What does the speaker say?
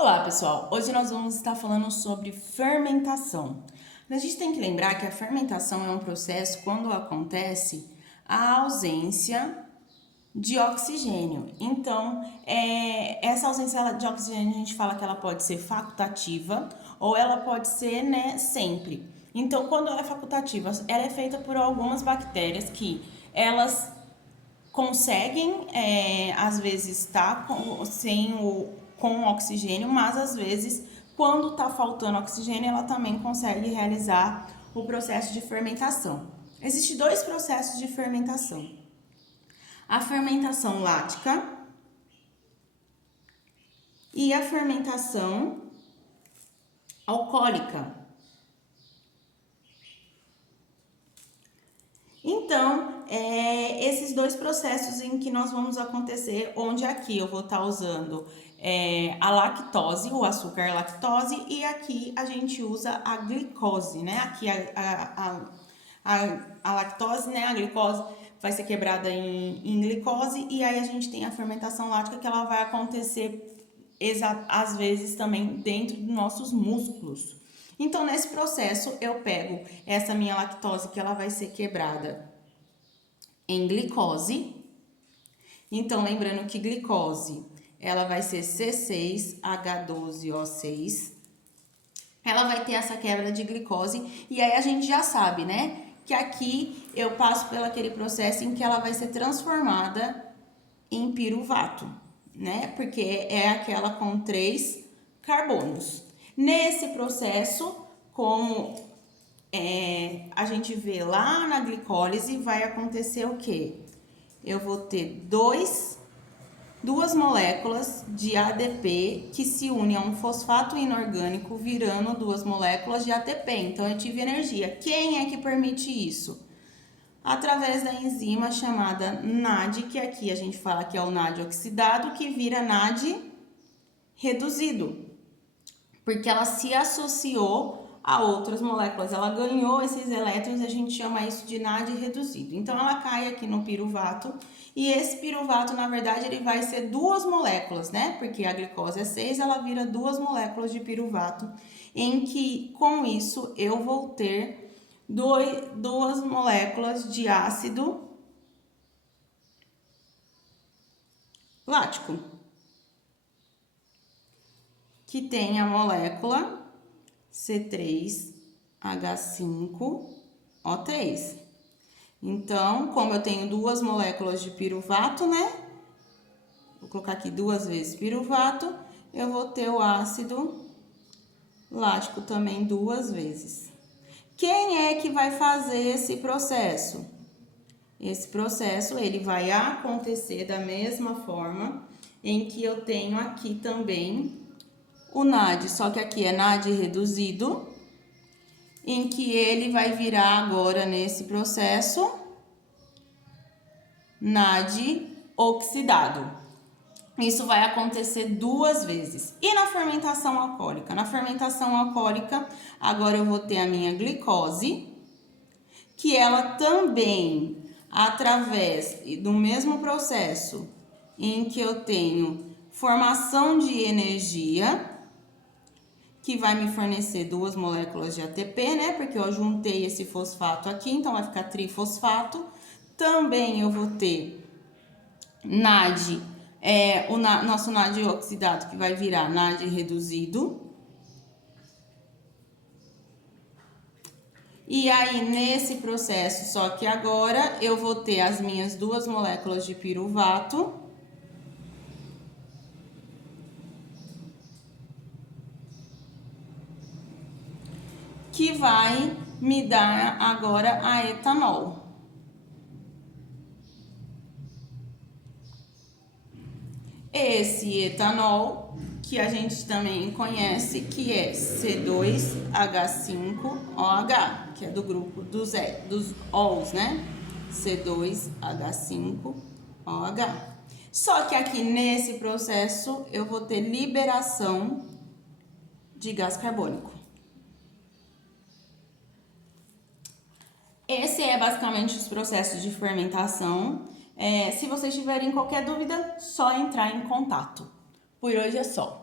Olá, pessoal! Hoje nós vamos estar falando sobre fermentação. A gente tem que lembrar que a fermentação é um processo quando acontece a ausência de oxigênio. Então, essa ausência de oxigênio a gente fala que ela pode ser facultativa ou ela pode ser, sempre. Então, quando ela é facultativa, ela é feita por algumas bactérias que elas conseguem, às vezes, estar com oxigênio, mas às vezes, quando está faltando oxigênio, ela também consegue realizar o processo de fermentação. Existem dois processos de fermentação: a fermentação lática e a fermentação alcoólica. Então, esses dois processos em que nós vamos acontecer, onde aqui eu vou estar usando a lactose, o açúcar lactose, e aqui a gente usa a glicose, né? Aqui a lactose, né? A glicose vai ser quebrada em glicose, e aí a gente tem a fermentação lática, que ela vai acontecer às vezes também dentro dos nossos músculos. Então, nesse processo, eu pego essa minha lactose, que ela vai ser quebrada em glicose. Então, lembrando que glicose, ela vai ser C6H12O6. Ela vai ter essa quebra de glicose, e aí a gente já sabe, né? Que aqui eu passo pelo aquele processo em que ela vai ser transformada em piruvato, né? Porque é aquela com 3 carbonos. Nesse processo, como a gente vê lá na glicólise, vai acontecer o quê? Eu vou ter duas moléculas de ADP que se unem a um fosfato inorgânico, virando duas moléculas de ATP. Então, eu tive energia. Quem é que permite isso? Através da enzima chamada NAD, que aqui a gente fala que é o NAD oxidado, que vira NAD reduzido, porque ela se associou a outras moléculas, ela ganhou esses elétrons, a gente chama isso de NAD reduzido. Então, ela cai aqui no piruvato, e esse piruvato, na verdade, ele vai ser duas moléculas, né? Porque a glicose é 6, ela vira duas moléculas de piruvato, em que, com isso, eu vou ter duas moléculas de ácido lático, que tem a molécula C3H5O3. Então, como eu tenho duas moléculas de piruvato, né? Vou colocar aqui 2 vezes piruvato, eu vou ter o ácido lático também 2 vezes. Quem é que vai fazer esse processo? Esse processo, ele vai acontecer da mesma forma em que eu tenho aqui também o NAD, só que aqui é NAD reduzido, em que ele vai virar agora nesse processo NAD oxidado. Isso vai acontecer 2 vezes. E na fermentação alcoólica? Na fermentação alcoólica, agora eu vou ter a minha glicose, que ela também, através do mesmo processo em que eu tenho formação de energia, que vai me fornecer 2 moléculas de ATP, né? Porque eu juntei esse fosfato aqui, então vai ficar trifosfato. Também eu vou ter NAD, nosso NAD oxidado, que vai virar NAD reduzido. E aí, nesse processo, só que agora eu vou ter as minhas 2 moléculas de piruvato, que vai me dar agora a etanol. Esse etanol, que a gente também conhece, que é C2H5OH, que é do grupo dos OLs, né? C2H5OH. Só que aqui nesse processo eu vou ter liberação de gás carbônico. Esse é basicamente os processos de fermentação. Se vocês tiverem qualquer dúvida, só entrar em contato. Por hoje é só.